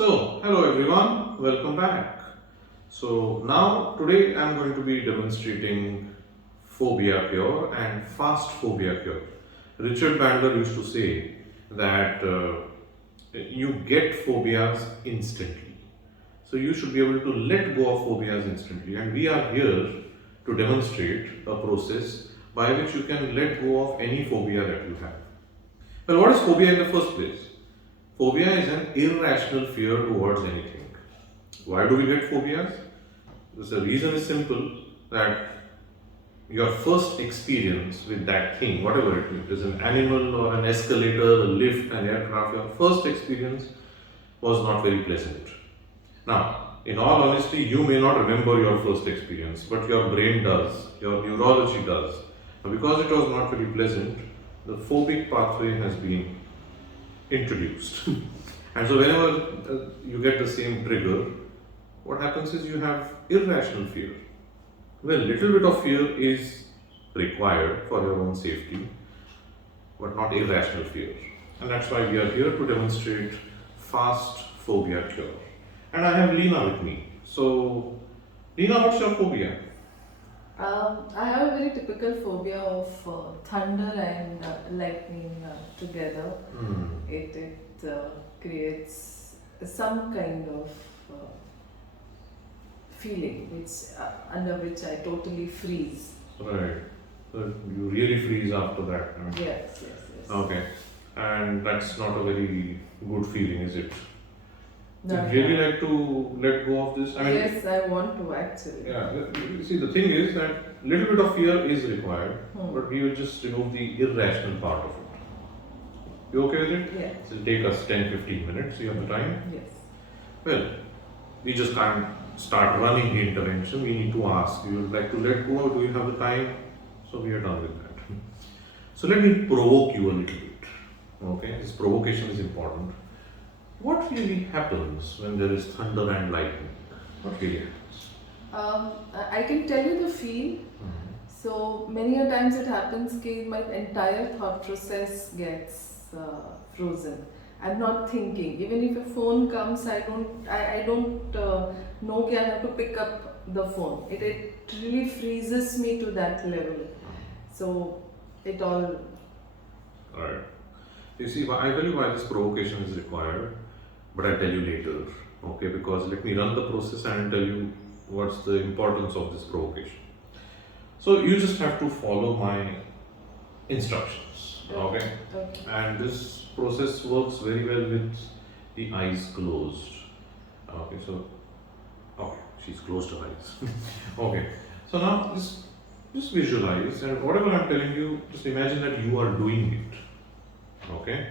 Hello everyone, welcome back. Today I'm going to be demonstrating Phobia Cure and Fast Phobia Cure. Richard Bandler used to say that you get phobias instantly. So you should be able to let go of phobias instantly. And we are here to demonstrate a process by which you can let go of any phobia that you have. Well, what is phobia in the first place? Phobia is an irrational fear towards anything. Why do we get phobias? The reason is simple, that your first experience with that thing, whatever it is an animal or an escalator, a lift, an aircraft, your first experience was not very pleasant. Now, in all honesty, you may not remember your first experience, but your brain does, your neurology does. Now, because it was not very pleasant, the phobic pathway has been introduced. And so whenever you get the same trigger, what happens is you have irrational fear. Well, little bit of fear is required for your own safety, but not irrational fear. And that's why we are here to demonstrate fast phobia cure. And I have Leena with me. So, Leena, what's your phobia? I have a very typical phobia of thunder and lightning together. It creates some kind of feeling under which I totally freeze. Right. So you really freeze after that. Yes. Okay. And that's not a very good feeling, is it? Not Would you really at all. like to let go of this? Yes, I want to actually. Yeah. You see, the thing is that little bit of fear is required, but we will just remove the irrational part of it. You okay with it? Yeah. It will take us 10-15 minutes. You have the time? Yes. Well, we just can't start running the intervention. We need to ask, you would like to let go, or do you have the time? So we are done with that. So let me provoke you a little bit. Okay, this provocation is important. What really happens when there is thunder and lightning? What really happens? I can tell you the feel. So many a times it happens that my entire thought process gets frozen. I'm not thinking. Even if a phone comes, I don't know that I have to pick up the phone. It really freezes me to that level. So it all. Alright. You see, I tell you why this provocation is required, but I'll tell you later. Okay, because let me run the process and tell you what's the importance of this provocation. So you just have to follow my instructions. Okay? And this process works very well with the eyes closed. Okay, she's closed her eyes. Okay, so now just visualize, and whatever I'm telling you, just imagine that you are doing it. Okay,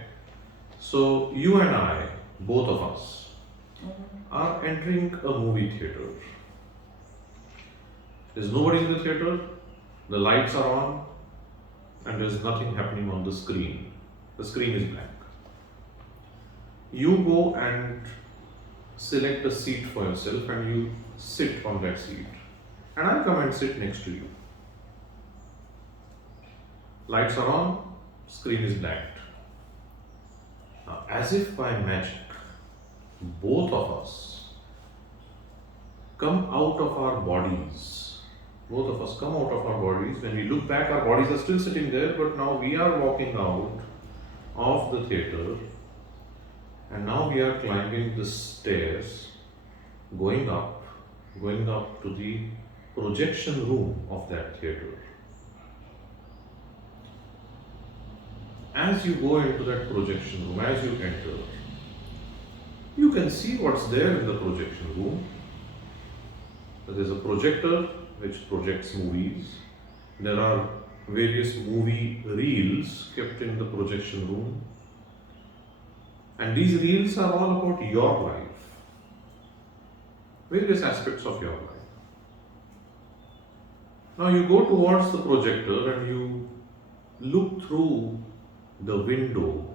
so you and I, both of us, are entering a movie theater. There's nobody in the theater, the lights are on, and there's nothing happening on the screen. The screen is blank. You go and select a seat for yourself and you sit on that seat. And I come and sit next to you. Lights are on, screen is blank. Now, as if by magic, both of us come out of our bodies. Both of us come out of our bodies. When we look back, our bodies are still sitting there, but now we are walking out of the theater, and now we are climbing the stairs, going up to the projection room of that theater. As you go into that projection room, as you enter, you can see what's there in the projection room. There's a projector which projects movies. There are various movie reels kept in the projection room. And these reels are all about your life, various aspects of your life. Now you go towards the projector and you look through the window.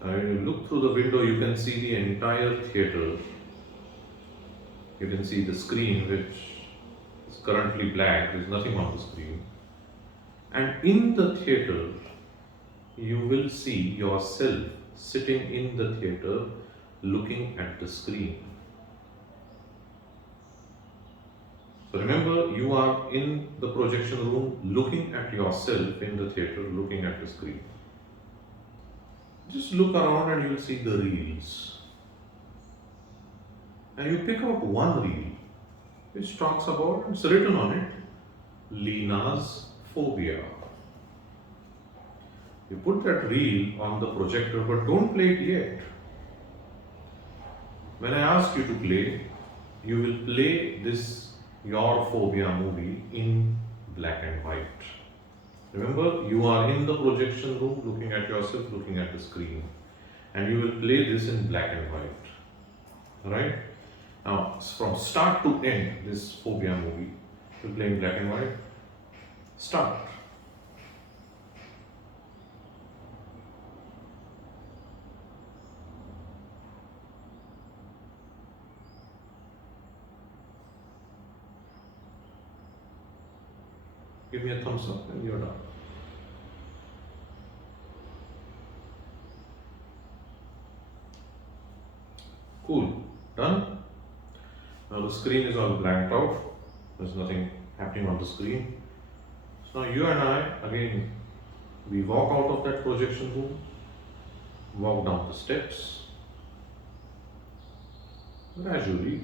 When you look through the window, you can see the entire theater. You can see the screen, which is currently blank, there is nothing on the screen. And in the theater, you will see yourself sitting in the theater looking at the screen. So remember, you are in the projection room looking at yourself in the theater, looking at the screen. Just look around and you will see the reels. And you pick out one reel which talks about, it's written on it, Lina's phobia. You put that reel on the projector, but don't play it yet. When I ask you to play, you will play this your phobia movie in black and white. Remember, you are in the projection room looking at yourself, looking at the screen, and you will play this in black and white. Alright? Now, from start to end, this phobia movie, you play in black and white. Start. Give me a thumbs up when you're done. Cool. Done? Now the screen is all blanked out. There's nothing happening on the screen. So now you and I, again, we walk out of that projection room, walk down the steps. Gradually,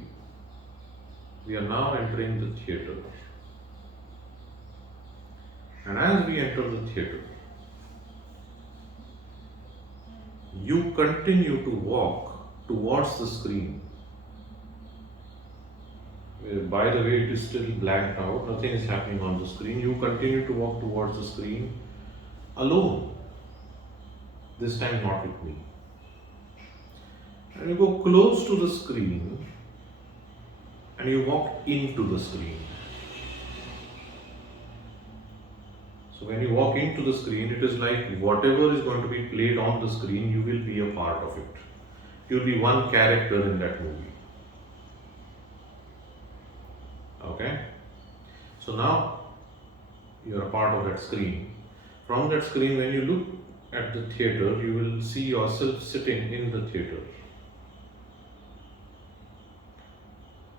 we are now entering the theater. And as we enter the theater, you continue to walk towards the screen. By the way, it is still blanked out, nothing is happening on the screen. You continue to walk towards the screen alone. This time not with me. And you go close to the screen and you walk into the screen. So when you walk into the screen, it is like whatever is going to be played on the screen, you will be a part of it. You will be one character in that movie. Okay? So now you are a part of that screen. From that screen, when you look at the theater, you will see yourself sitting in the theater.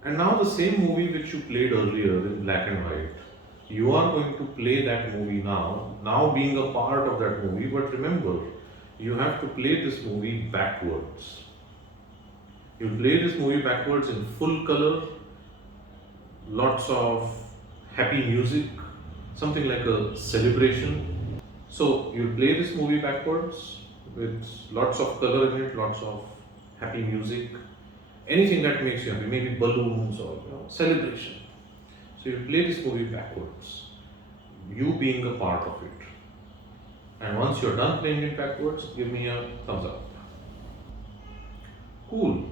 And now the same movie which you played earlier in black and white, you are going to play that movie now being a part of that movie, but remember, you have to play this movie backwards. You play this movie backwards in full color, lots of happy music, something like a celebration. So you play this movie backwards with lots of color in it, lots of happy music, anything that makes you happy, maybe balloons or celebration. So you play this movie backwards, you being a part of it. And once you're done playing it backwards, give me a thumbs up. Cool.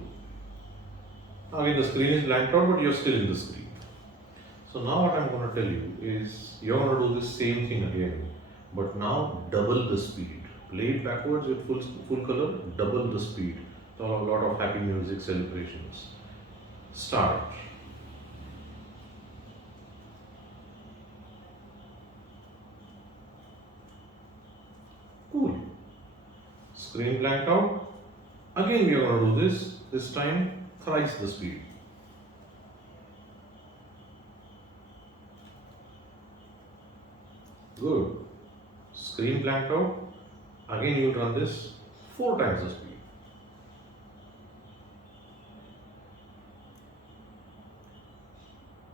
Again, the screen is blanked out, but you're still in the screen. So now what I'm going to tell you is, you're going to do the same thing again, but now double the speed. Play it backwards with full color, double the speed. So a lot of happy music, celebrations. Start. Cool. Screen blanked out. Again we are going to do this time thrice the speed. Good. Screen blanked out. Again you run this 4 times the speed.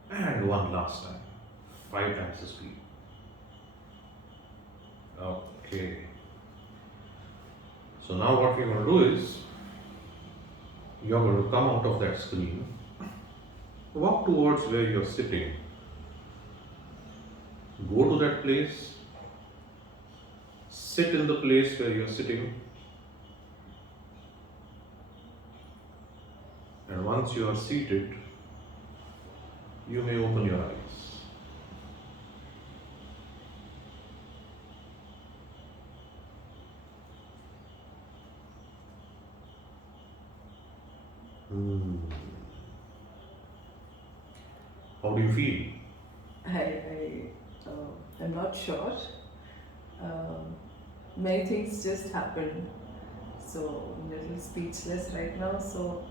And one last time, 5 times the speed. Okay. So now what we're going to do is, you're going to come out of that screen, walk towards where you're sitting, go to that place, sit in the place where you're sitting, and once you are seated, you may open your eyes. How do you feel? I'm not sure. Many things just happened. so I'm a little speechless right now, so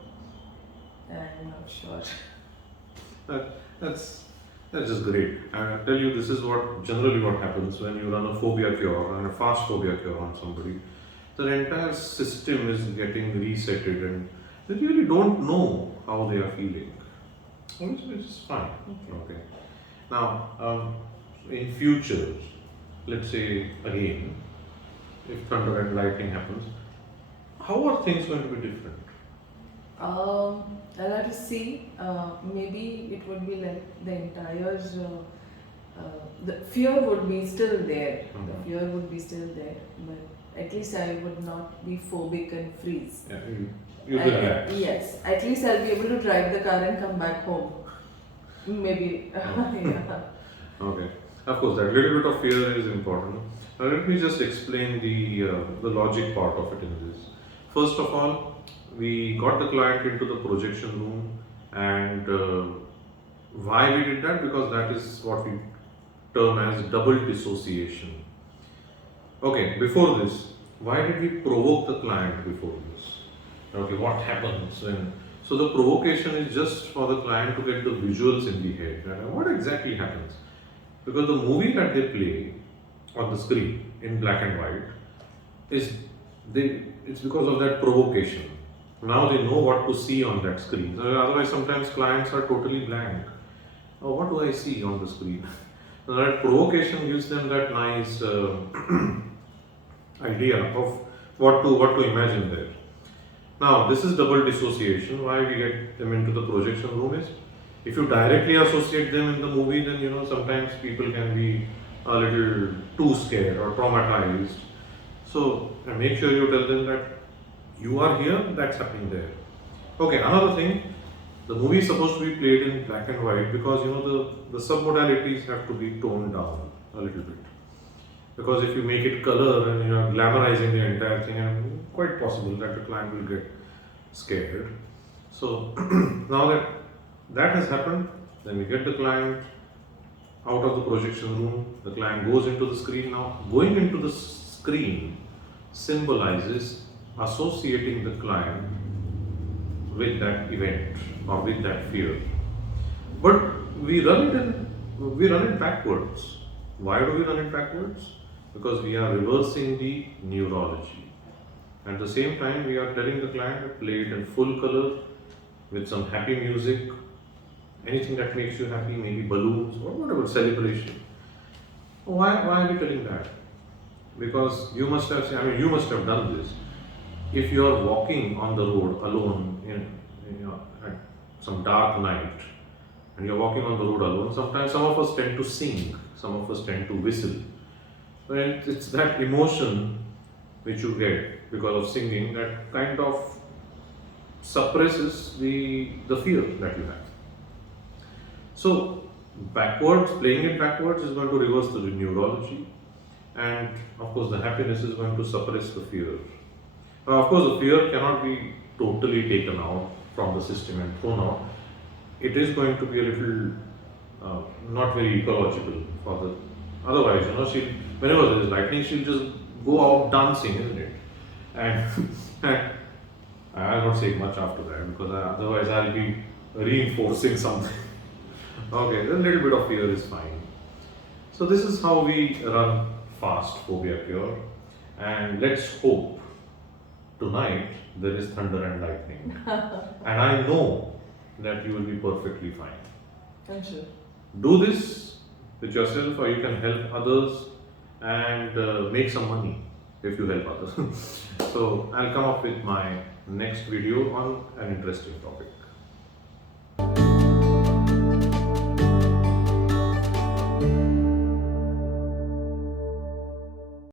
I'm not sure. That's just great. And I tell you, this is what generally what happens when you run a phobia cure and a fast phobia cure on somebody. The entire system is getting resetted, and they really don't know how they are feeling, which is fine. Okay. Now, in future, let's say again, if thunder and lightning happens, how are things going to be different? I'll have to see. Maybe it would be like the entire. The fear would be still there. The fear would be still there, but at least I would not be phobic and freeze. Yeah, you'll be relaxed. Yes, at least I'll be able to drive the car and come back home. Maybe. Yeah. Okay. Of course, that little bit of fear is important. Now, let me just explain the logic part of it in this. First of all, we got the client into the projection room, and why we did that? Because that is what we term as double dissociation. Okay, before this, why did we provoke the client before this? Okay, what happens when? So the provocation is just for the client to get the visuals in the head. And what exactly happens? Because the movie that they play on the screen in black and white it's because of that provocation. Now they know what to see on that screen. Otherwise, sometimes clients are totally blank. Oh, what do I see on the screen? So that provocation gives them that nice idea of what to imagine there. Now, this is double dissociation. Why we get them into the projection room is, if you directly associate them in the movie, then sometimes people can be a little too scared or traumatized. So make sure you tell them that you are here, that's happening there. Okay, another thing, the movie is supposed to be played in black and white because the submodalities have to be toned down a little bit. Because if you make it color and you are glamorizing the entire thing, and quite possible that the client will get scared. So now that has happened, then we get the client out of the projection room, the client goes into the screen. Now, going into the screen symbolizes associating the client with that event or with that fear. But we run it backwards. Why do we run it backwards? Because we are reversing the neurology. At the same time, we are telling the client to play it in full color with some happy music, anything that makes you happy, maybe balloons or whatever, celebration. Why are we telling that? Because you must have done this. If you are walking on the road alone at some dark night, and you're walking on the road alone, sometimes some of us tend to sing, some of us tend to whistle. And it's that emotion which you get because of singing that kind of suppresses the fear that you have. So playing it backwards is going to reverse the neurology, and of course the happiness is going to suppress the fear. Of course, the fear cannot be totally taken out from the system and thrown out. It is going to be a little not very ecological for the. Otherwise, whenever there is lightning, she'll just go out dancing, isn't it? And I'll not say much after that because otherwise I'll be reinforcing something. Okay, a little bit of fear is fine. So this is how we run Fast Phobia Cure, and let's hope tonight there is thunder and lightning. And I know that you will be perfectly fine. I'm sure. Do this with yourself, or you can help others and make some money if you help others. So I'll come up with my next video on an interesting topic.